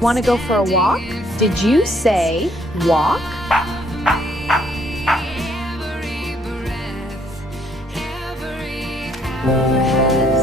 Want to go for a walk? Did you say walk? Every breath, every hour has